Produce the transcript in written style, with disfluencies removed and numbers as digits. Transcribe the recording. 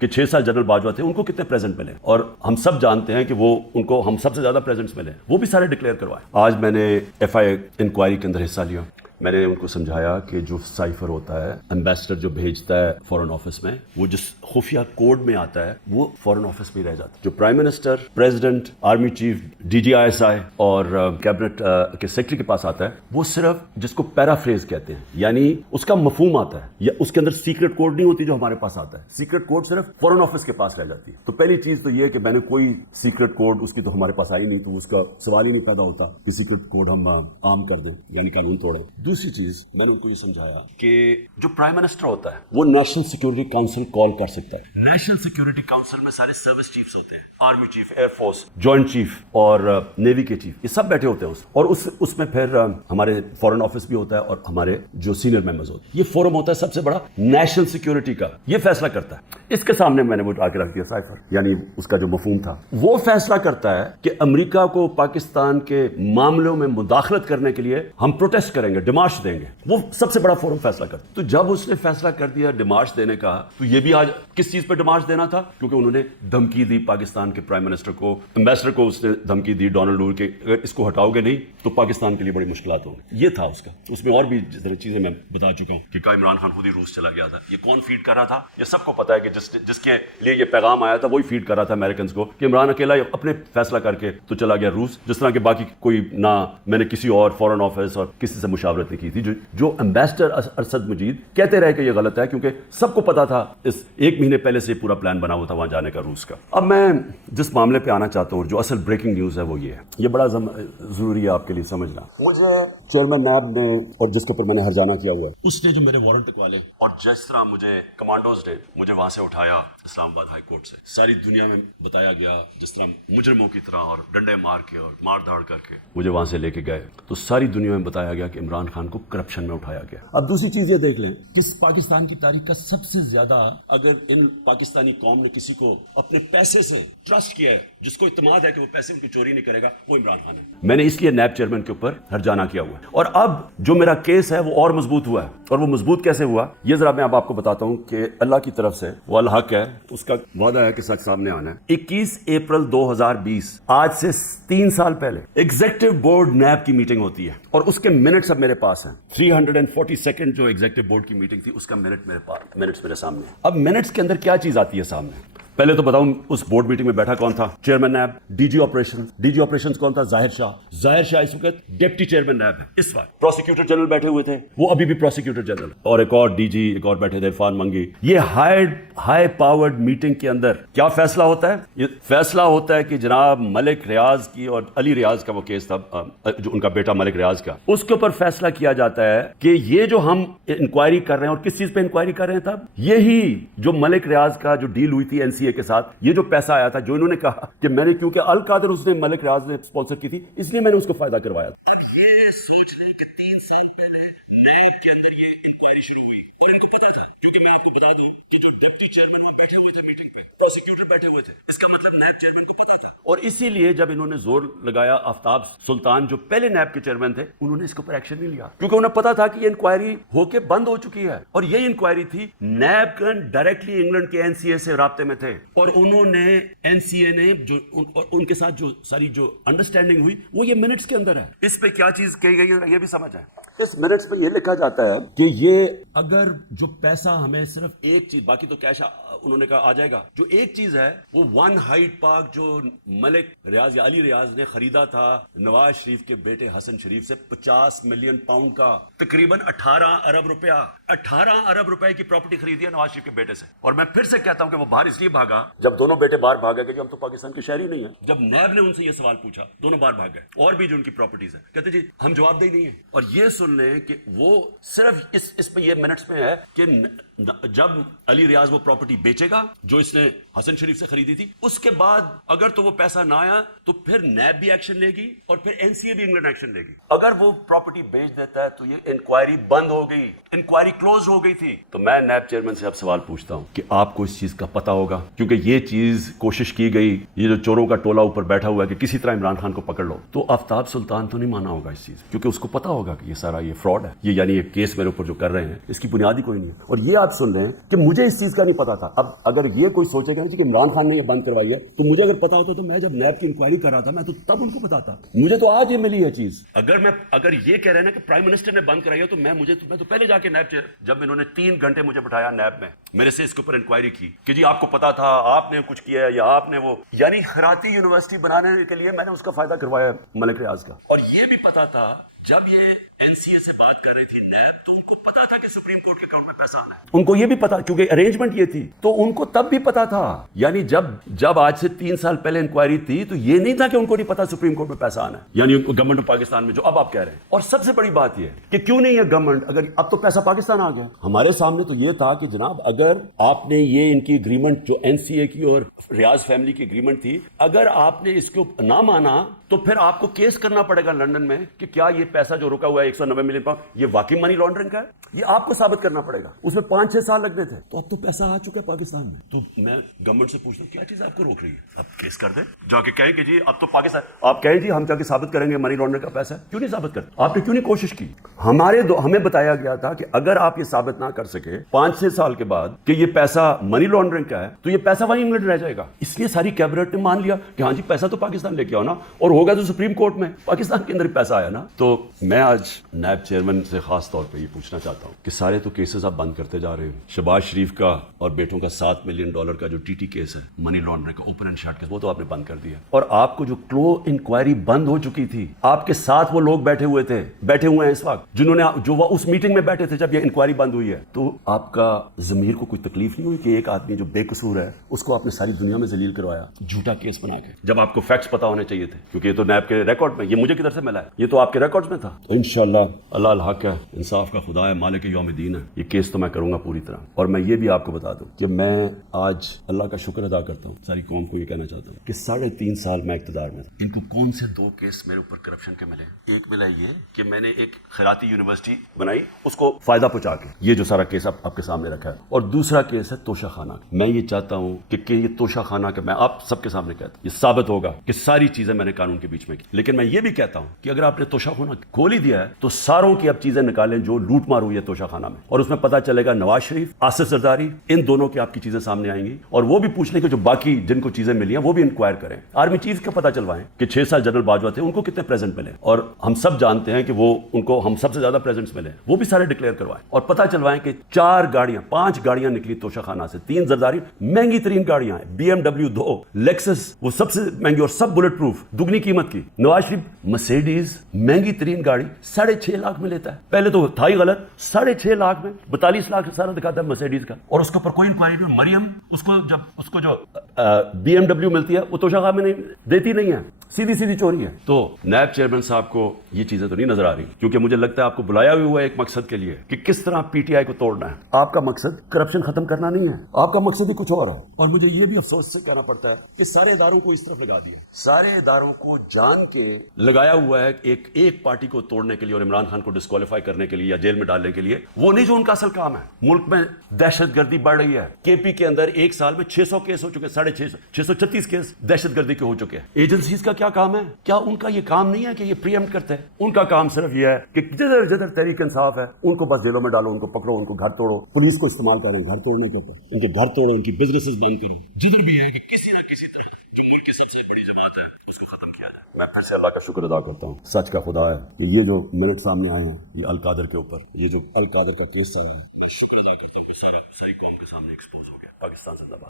کہ 6 سال جنرل باجوہ تھے، ان کو کتنے پریزنٹ ملے، اور ہم سب جانتے ہیں کہ وہ ان کو ہم سب سے زیادہ پریزنٹس ملے، وہ بھی سارے ڈکلیئر کروائے۔ آج میں نے ایف آئی انکوائری کے اندر حصہ لیا، میں نے ان کو سمجھایا کہ جو سائفر ہوتا ہے، ایمبیسڈر جو بھیجتا ہے فورن آفس میں، وہ جس خفیہ کوڈ میں آتا ہے وہ فورن آفس میں رہ جاتا ہے۔ جو prime minister, president, army chief, D G I S I اور کیبنٹ کے سیکرٹری کے پاس آتا ہے، وہ صرف جس کو پیرافریز کہتے ہیں، یعنی اس کا مفہوم آتا ہے، یا اس کے اندر سیکرٹ کوڈ نہیں ہوتی جو ہمارے پاس آتا ہے، سیکرٹ کوڈ صرف فورن آفس کے پاس رہ جاتی ہے۔ تو پہلی چیز تو یہ کہ میں نے کوئی سیکرٹ کوڈ اس کی تو ہمارے پاس آئی نہیں، تو اس کا سوال ہی نہیں پیدا ہوتا کہ سیکرٹ کوڈ ہم عام کر دیں یعنی قانون توڑیں۔ دوسری چیز میں نے ان کو یہ سمجھایا کہ جو پرائم منسٹر ہوتا ہے وہ نیشنل سیکورٹی کاؤنسل کال کر سکتا ہے۔ نیشنل سیکورٹی کاؤنسل میں سارے سروس چیفز ہوتے ہیں، army chief, air force, joint chief اور نیوی کے چیف، یہ سب بیٹھے ہوتے ہیں اور اس میں پھر ہمارے فورن آفس بھی ہوتا ہے اور ہمارے جو سینئر ممبرز ہوتے ہیں۔ یہ فورم ہوتا ہے سب سے بڑا نیشنل سیکورٹی کا، یہ فیصلہ کرتا ہے۔ اس کے سامنے میں نے وہ آ کے رکھ دیا سائفر، یعنی اس کا جو مفہوم تھا، وہ فیصلہ کرتا ہے کہ امریکہ کو پاکستان کے معاملوں میں مداخلت کرنے کے لیے ہم پروٹیسٹ کریں گے، ڈیمارش دیں گے، وہ سب سے بڑا فورم فیصلہ کرتا ہے۔ تو جب اس نے فیصلہ کر دیا ڈیمارش دینے کا، تو یہ بھی آج کس چیز پہ ڈیمارش دینا تھا؟ کیونکہ انہوں نے دھمکی دی پاکستان کے پرائم منسٹر کو، ایمبیسڈر کو اس نے دھمکی دی ڈونلڈ ٹرمپ کہ اگر اس کو ہٹاؤ گے نہیں تو پاکستان کے لیے بڑی مشکلات ہوں گی۔ یہ تھا اس کا۔ اس میں اور بھی چیزیں میں بتا چکا ہوں کہ عمران خان خود ہی روس چلا گیا تھا۔ یہ کون فیڈ کر رہا تھا؟ یہ سب کو پتا ہے کہ جس کے لیے یہ پیغام آیا تھا وہی فیڈ کر رہا تھا امریکنز کو کہ عمران اکیلا اپنے فیصلہ کر کے تو چلا گیا روس، جس طرح کہ باقی کوئی نہ میں نے کسی اور فورن آفس اور کسی سے مشاورت نہیں کی تھی۔ جو ایمبیسڈر ارشد مجید کہتے رہے کہ یہ غلط ہے، کیونکہ سب کو پتا تھا، اس 1 مہینے پہلے سے پورا پلان بنا ہوا تھا وہاں جانے کا روس کا۔ اب میں جس معاملے پہ آنا چاہتا ہوں، جو اصل بریکنگ نیوز ہے وہ یہ ہے، یہ بڑا ضروری ہے آپ کے لیے سمجھنا۔ مجھے چیئرمین نیب نے، اور جس کے اوپر میں نے ہرجانہ کیا ہوا ہے، اس نے جو میرے وارنٹ لکھوالے اور جس طرح مجھے کمانڈوز نے مجھے وہاں سے اٹھایا اسلام آباد ہائی کورٹ سے، ساری دنیا میں بتایا گیا جس طرح مجرموں کی طرح اور ڈنڈے مار کے اور مار دھاڑ کر کے مجھے وہاں سے لے کے گئے، تو ساری دنیا میں بتایا گیا کہ عمران خان کو کرپشن میں اٹھایا گیا۔ اب دوسری چیز یہ دیکھ لیں کہ پاکستان کی تاریخ کا سب سے زیادہ اگر ان پاکستانی قوم نے کسی کو اپنے پیسے سے ٹرسٹ کیا ہے، جس کو اعتماد ہے کہ وہ پیسے ان کی چوری نہیں کرے گا، وہ عمران خان ہے۔ میں نے اس لیے نیب چیئرمین کے اوپر ہرجانہ کیا ہوا ہے، اور اب جو میرا کیس ہے وہ اور مضبوط ہوا ہے۔ اور وہ مضبوط کیسے ہوا یہ ذرا میں اب آپ کو بتاتا ہوں کہ اللہ کی طرف سے وہ الحق ہے، اس کا وعدہ ہے کہ سچ سامنے آنا ہے۔ 21 اپریل 2020، آج سے 3 سال پہلے ایگزیکٹو بورڈ نیب کی میٹنگ ہوتی ہے، اور اس کے منٹس اب میرے پاس ہیں۔ 342 جو ایگزیکٹو بورڈ کی میٹنگ تھی، اس کا منٹس میرے سامنے ہیں۔ اب منٹس کے اندر کیا چیز آتی ہے سامنے؟ پہلے تو بتاؤں اس بورڈ میٹنگ میں بیٹھا کون تھا؟ Chairman NAB, D G operations کون تھا؟ ظاہر شاہ اس وقت ڈپٹی چیئرمین نیب ہے۔ اس وقت پروسیکیوٹر جنرل بیٹھے ہوئے تھے، وہ ابھی بھی پروسیکیوٹر جنرل، اور ایک اور ڈی جی ایک اور بیٹھے تھے، عرفان منگی۔ یہ ہائی پاورڈ میٹنگ کے اندر کیا فیصلہ ہوتا ہے؟ یہ فیصلہ ہوتا ہے کہ جناب ملک ریاض کی اور علی ریاض کا وہ کیس تھا، جو ان کا بیٹا ملک ریاض کا، اس کے اوپر فیصلہ کیا جاتا ہے کہ یہ جو ہم انکوائری کر رہے ہیں، اور کس چیز پہ انکوائری کر رہے ہیں تب؟ یہی جو ملک ریاض کا جو ڈیل ہوئی تھی NCA کے ساتھ، یہ جو پیسہ آیا تھا، جو انہوں نے کہا کہ میں نے، کیونکہ القادر اس نے ملک ریاض نے اسپانسر کی تھی، اس لیے میں نے اس کو فائدہ کروایا تھا۔ اب یہ سوچ لیں کہ 3 سال پہلے نیب کے اندر یہ انکوائری شروع ہوئی، اور ان کو پتا تھا، کیونکہ میں آپ کو بتا دوں کہ جو ڈپٹی چیئرمین وہ بیٹھے ہوئے تھے میٹنگ پہ، پروسیکیوٹر بیٹھے ہوئے تھے، اس کا مطلب نیب چیئرمین کو پتا تھا۔ اور اسی لیے جب انہوں نے زور لگایا، آفتاب سلطان جو پہلے نیب کے چیئرمین تھے، انہوں نے اس کے اوپر ایکشن نہیں لیا، کیونکہ انہیں پتا تھا کہ یہ انکوائری ہو کے بند ہو چکی ہے، اور یہ انکوائری تھی نیب کا ڈائریکٹلی انگلینڈ کے NCA سے رابطے میں تھے، اور انہوں نے NCA نے جو ان کے ساتھ جو ساری جو انڈرسٹینڈنگ ہوئی وہ یہ منٹس کے اندر ہے۔ اس پہ کیا چیز کہی گئی ہے یہ بھی سمجھ آئے۔ اس منٹس پہ یہ لکھا جاتا ہے کہ یہ اگر جو پیسہ ہمیں صرف ایک چیز، باقی تو کیش انہوں نے کہا آ جائے گا، جو ایک چیز ہے وہ 1 ہائیڈ پارک جو ملک ریاض یا علی ریاض نے خریدا تھا نواز شریف کے بیٹے حسن شریف سے 50 ملین پاؤنڈ کا، تقریباً 18 ارب روپیہ، 18 ارب روپے کی پراپرٹی خریدی ہے نواز شریف کے بیٹے سے۔ اور میں پھر سے کہتا ہوں کہ وہ باہر اس لیے بھاگا، جب دونوں بیٹے باہر بھاگے کہ ہم تو پاکستان کے شہری نہیں ہیں۔ جب نیب نے ان سے یہ سوال پوچھا، دونوں باہر بھاگ گئے، اور بھی جو ان کی پراپرٹیز ہیں، کہتے جی ہم جواب دہ نہیں ہیں۔ اور یہ سن لیں کہ وہ صرف اس پہ یہ منٹس میں ہے کہ جب علی ریاض وہ پراپرٹی بیچے گا جو اس نے حسن شریف سے خریدی تھی، اس کے بعد اگر تو وہ پیسہ نہ آیا تو پھر نیب بھی ایکشن لے گی اور پھر NCA بھی انگلینڈ ایکشن لے گی۔ اگر وہ پراپرٹی بیچ دیتا ہے تو یہ انکوائری بند ہو گئی، انکوائری کلوز ہو گئی تھی۔ تو میں نیب چیئرمین سے اب سوال پوچھتا ہوں کہ آپ کو اس چیز کا پتہ ہوگا، کیونکہ یہ چیز کوشش کی گئی، یہ جو چوروں کا ٹولہ اوپر بیٹھا ہوا ہے کہ کسی طرح عمران خان کو پکڑ لو، تو آفتاب سلطان تو نہیں مانا ہوگا اس چیز، کیونکہ اس کو پتا ہوگا کہ یہ سارا یہ فراڈ ہے، یہ یعنی یہ کیس میرے اوپر جو کر رہے ہیں اس کی بنیاد ہی کوئی نہیں ہے۔ اور یہ آپ آپ سن لیں کہ مجھے اس چیز کا نہیں پتا تھا. اب اگر یہ کوئی سوچے گا کہ عمران خان نے یہ بند کروائی ہے تو مجھے اگر پتا ہوتا تو میں جب نیب کی انکوائری کر رہا تھا میں تو تب ان کو بتاتا. مجھے تو آج یہ ملی ہے چیز. اگر یہ کہہ رہے ہیں نا کہ پرائم منسٹر نے بند کرائی ہے تو میں تو پہلے جا کے نیب جب انہوں نے 3 گھنٹے مجھے بٹھایا نیب میں, میرے سے اس کے اوپر انکوائری کی کہ جی آپ کو پتا تھا, آپ نے کچھ کیا ہے یا آپ نے وہ, یعنی خیراتی یونیورسٹی بنانے کے لیے میں نے اس کا فائدہ کروایا ملک ریاض کا. اور یہ بھی پتا تھا جب یہ این سی اے سے بات کر رہی تھی نیب تو ان کو پتا تھا کہ سپریم کورٹ کے اکاؤنٹ میں پیسہ آنا ہے. ان کو یہ بھی پتا, کیونکہ ارینجمنٹ یہ تھی تو ان کو تب بھی پتا تھا. یعنی جب آج سے 3 سال پہلے انکوائری تھی تو یہ نہیں تھا کہ ان کو نہیں پتا سپریم کورٹ میں پیسہ آنا ہے, یعنی گورنمنٹ آف پاکستان میں جو اب آپ کہہ رہے ہیں. اور سب سے بڑی بات یہ کہ کیوں نہیں ہے گورنمنٹ, اگر اب تو پیسہ پاکستان آ گیا ہمارے سامنے, تو یہ تھا کہ جناب اگر آپ نے یہ ان کی اگریمنٹ جو این سی اے کی اور ریاض فیملی کی اگریمنٹ تھی, اگر آپ نے اس کو نہ مانا تو پھر آپ کو کیس کرنا پڑے گا لندن میں کہ کیا یہ پیسہ جو رکا ہوا ہے 190 ملین پاؤنڈ یہ واقعی منی لانڈرنگ کا ہے. یہ آپ کو ثابت کرنا پڑے گا. اس میں 5-6 سال لگنے تھے. تو اب تو پیسہ آ چکا ہے پاکستان میں. تو میں گورنمنٹ سے پوچھتا ہوں کیا چیز آپ کو روک رہی ہے؟ اب کیس کر دیں, جا کے کہیں کہ جی اب تو پاکستان, آپ کہیں جی ہم جا کے ثابت کریں گے منی لانڈرنگ کا پیسہ ہے. کیوں نہیں ثابت کرتے؟ آپ نے کیوں نہیں کوشش کی؟ ہمیں بتایا گیا تھا کہ اگر آپ یہ ثابت نہ کر سکے 5-6 سال کے بعد کہ یہ پیسہ منی لانڈرنگ کا ہے تو یہ پیسہ وہیں انگلینڈ رہ جائے گا. اس لیے ساری کیبنٹ نے مان لیا کہ ہاں جی پیسہ تو پاکستان لے کے آؤ نا, اور ہوگا تو سپریم کورٹ میں پاکستان کے اندر ہی پیسہ آیا نا. تو میں آج نیب چیئرمین سے خاص طور پہ یہ پوچھنا چاہتا ہوں کہ سارے تو کیسز آپ بند کرتے جا رہے ہو. شہباز شریف کا اور بیٹوں کا $7 ملین کا جو ٹی ٹی کیس ہے, منی لانڈرنگ کا اوپن اینڈ شٹ کیس, وہ تو آپ نے بند کر دیا. اور آپ کو جو کلو انکوائری بند ہو چکی تھی, آپ کے ساتھ وہ لوگ بیٹھے ہوئے ہیں اس وقت جنہوں نے جو وہ اس میٹنگ میں بیٹھے تھے جب یہ انکوائری بند ہوئی ہے, تو آپ کا ضمیر کو کوئی تکلیف نہیں ہوئی کہ ایک آدمی جو بے قصور ہے اس کو آپ نے ساری دنیا میں ذلیل کروایا جھوٹا کیس بنا کے, جب آپ کو فیکٹس پتا ہونے چاہیے تھے, کیونکہ یہ تو نیب کے ریکارڈ میں, یہ مجھے کدھر سے ملا ہے, یہ تو آپ کے ریکارڈز میں تھا. تو انشاءاللہ اللہ الحق ہے, انصاف کا خدا ہے, مالک یوم الدین ہے, یہ کیس تو میں کروں گا پوری طرح. اور میں یہ بھی آپ کو بتا دوں کہ میں آج اللہ کا شکر ادا کرتا ہوں, ساری قوم کو یہ کہنا چاہتا ہوں کہ 3.5 سال میں اقتدار میں تھا, ان کو کون سے 2 کیس میرے اوپر کرپشن کے ملے. ایک ملا یہ کہ میں نے ایک خیراتی یونیورسٹی بنائی, اس کو فائدہ پہنچا کے, یہ جو سارا کیس آپ کے سامنے رکھا ہے. اور دوسرا کیس ہے توشہ خانہ. میں یہ چاہتا ہوں کہ یہ توشہ خانہ کہ میں آپ سب کے سامنے کہتا ہوں یہ ثابت ہوگا کہ ساری چیزیں میں نے قانون کے بیچ میں کی. لیکن میں یہ بھی کہتا ہوں کہ اگر آپ نے توشہ خانہ کھول ہی دیا ہے تو ساروں کی اب چیزیں نکالیں جو لوٹ مار ہوئی ہے توشہ خانہ میں, اور اس میں پتہ چلے گا نواز شریف, آصف زرداری, ان دونوں کی آپ کی چیزیں سامنے آئیں گی. اور وہ بھی پوچھ لیں کہ جو باقی جن کو چیزیں ملی ہیں وہ بھی انکوائر کریں. آرمی چیف کا پتہ چلوائیں کہ 6 سال جنرل باجوہ تھے, ان کو کتنے پریزنٹ ملے, اور ہم سب جانتے ہیں کہ وہ ان کو ہم سب سے زیادہ پریزنٹس ملے, وہ بھی سارے ڈکلیئر کروائیں. اور پتہ چلوائیں کہ 5 گاڑیاں نکلی توشہ خانہ سے, 3 زرداری مہنگی ترین گاڑیاں ہیں, BMW 2, لیکسس وہ سب سے مہنگی اور سب بلٹ پروف دگنی قیمت کی. نواز شریف مرسیڈیز مہنگی ترین گاڑی 6.5 لاکھ میں لیتا ہے. پہلے تو تھا ہی غلط, 6.5 لاکھ میں 42 لاکھ سارا دکھاتا ہے مرسیڈیز کا, اور اس کے اوپر کوئی انکوائری نہیں. مریم اس کو جو BMW ملتی ہے وہ توشہ خانہ میں نہیں دیتی نہیں ہے, سیدھی چوری ہے. تو نیب چیئرمین صاحب کو یہ چیزیں تو نہیں نظر آ رہی, کیونکہ مجھے لگتا ہے آپ کو بلایا ہوا ہے ایک مقصد کے لیے کہ کس طرح پی ٹی آئی کو توڑنا ہے. آپ کا مقصد کرپشن ختم کرنا نہیں ہے, آپ کا مقصد ہی کچھ اور ہے. اور مجھے یہ بھی افسوس سے کہنا پڑتا ہے کہ سارے اداروں کو اس طرف لگا دیا, سارے اداروں کو جان کے لگایا ہوا ہے ایک پارٹی کو توڑنے کے لیے اور عمران خان کو ڈسکوالیفائی کرنے کے لیے یا جیل میں ڈالنے کے لیے. وہ نہیں جو ان کا اصل کام ہے. ملک میں دہشت گردی بڑھ رہی ہے, کے پی کے اندر ایک سال میں 600 کیس ہو چکے, 636 کیس دہشت گردی کے ہو چکے ہیں. ایجنسیز کا کیا کام ہے؟ کیا ان کا یہ کام نہیں ہے کہ یہ پریمپٹ کرتے ہیں؟ ان کا کام صرف یہ ہے کہ جدھر تحریک انصاف ہے ان کو بس جیلوں میں ڈالو, ان کو پکڑو, ان کو گھر توڑو, پولیس کو استعمال کرو, گھر توڑنے کے اوپر ان کے گھر توڑو, ان کی بزنسز بند کرو, جدھر بھی ہے کہ کسی نہ کسی طرح جو ملک کی سب سے بڑی جماعت ہے اس کو ختم کیا جائے. میں پھر سے اللہ کا شکر ادا کرتا ہوں, سچ کا خدا ہے کہ یہ جو منٹ سامنے آئے ہیں یہ القادر کے اوپر, یہ جو القادر کا کیس چل رہا ہے, میں شکر ادا کرتا ہوں کہ ساری قوم کے سامنے ایکسپوز ہو گیا. پاکستان زندہ باد.